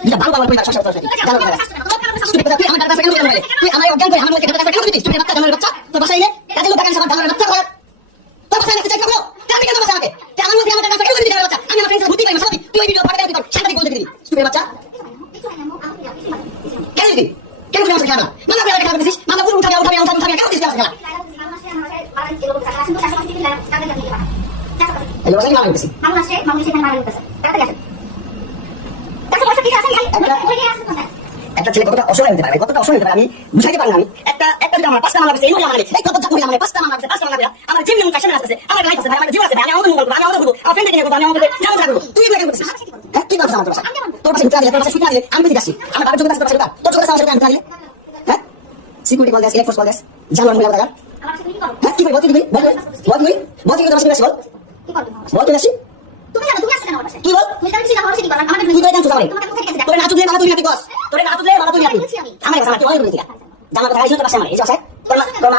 এটা ভালো ভালো পরিবার সংসার করতে তুই আমার বাচ্চা কেন বলে তুই আমার অজ্ঞান করে আমার মধ্যে কেটে কেন দিছিস তুই বাচ্চা জানোর আমি কেন বাসা আমাকে তুই আমার কাছে খেলা এই বাসায় মামা দিছিস একটা ছেলে কতটা অসহায় হতে পারে কতটা অসহায় হতে পারে আমি বুঝাইতে পারি না আমি একটা একটা যদি আমার পাঁচটা মামলা এই মানে এই কত চাকরি আমার পাঁচটা মামলা আছে পাঁচটা মামলা আমার জীবন মুখ সামনে আসছে আমার লাইফ আছে ভাই আমার জীবন আছে আমি আমাদের আমি আমাদের বলব আমার ফ্রেন্ডকে নিয়ে বলব আমি আমাদের যেমন থাকব তুই এগুলো করছিস? হ্যাঁ কি করছিস আমার তোর তোর পাশে ঢুকে তোর পাশে শুনে দিলে আমি বেশি আসি আমার বাবার চোখে ঢুকা তোর চোখে আমার সাথে আমি দিলে হ্যাঁ? সিকিউরিটি কল দেস এয়ারফোর্স কল দেস জানো আমি বলা হ্যাঁ কি বল তুই বল বল তুই বল তুই বাসায় আসি বল। বল তুই আসি? তুমি জানো তুমি আসছো কেন আমার বাসায় কি বল? তুমি জানো তুমি আমার বাসায় কি করো তুই জানছিস আমারে গেছে তোরে না তুলে মালা তুই নাকি বস তোরে না তুলে মালা তুই নাকি আমার আমার কি বলে বলে দিলা জামার কথা আইছো তো বাসায় আমার এই যে বাসায় তোর মা